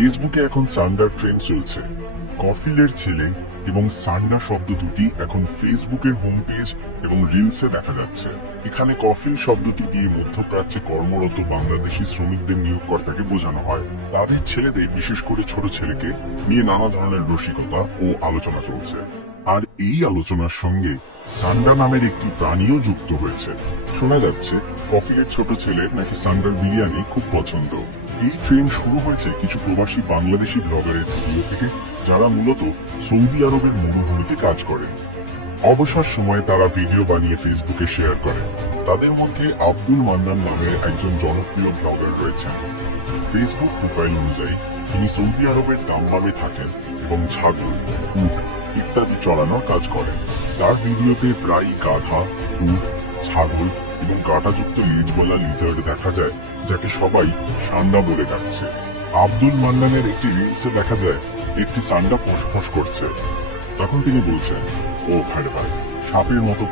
ফেসবুকে এখন সান্ডার ট্রেন্ড চলছে। কফিলের ছেলে এবং সান্ডা শব্দ দুটি এখন ফেসবুকের হোম পেজ এবং রিলসে দেখা যাচ্ছে। এখানে কফিল শব্দটি দিয়ে মধ্যপ্রাচ্যে কর্মরত বাংলাদেশি শ্রমিকদের নিয়োগকর্তাকে বোঝানো হয়। তাদের ছেলেদের, বিশেষ করে ছোট ছেলেকে নিয়ে নানা ধরনের রসিকতা ও আলোচনা চলছে। আর এই আলোচনার সঙ্গে সান্ডা নামের একটি প্রাণীও যুক্ত হয়েছে। শোনা যাচ্ছে কফিলের ছোট ছেলের নাকি সান্ডার বিরিয়ানি খুব পছন্দ। এই ট্রেন্ড শুরু হয়েছে কিছু প্রবাসী বাংলাদেশি ব্লগারের ভিডিও থেকে, যারা মূলত সৌদি আরবের মরুভূমিতে কাজ করেন। অবসর সময়ে তারা ভিডিও বানিয়ে ফেসবুকে শেয়ার করে। তাদের মধ্যে আব্দুল মান্নান নামের একজন জনপ্রিয় ব্লগার রয়েছেন। ফেসবুক প্রোফাইল অনুযায়ী তিনি সৌদি আরবের দাম্মামে থাকেন এবং ছাগল, উট ইত্যাদি চড়ানোর কাজ করেন। তার ভিডিওতে প্রায়ই গাধা, উট, ছাগল এবং কাঁটাযুক্ত লেজওয়ালা লিজার্ড দেখা যায়, যাকে সবাই সান্ডা বলে ডাকছে। আব্দুল মান্নানের একটি রিলসে দেখা যায় একটি সান্ডা ফোঁস করছে। তখন তিনি বলছেন, ও ভাই ভাই, সাপের মতো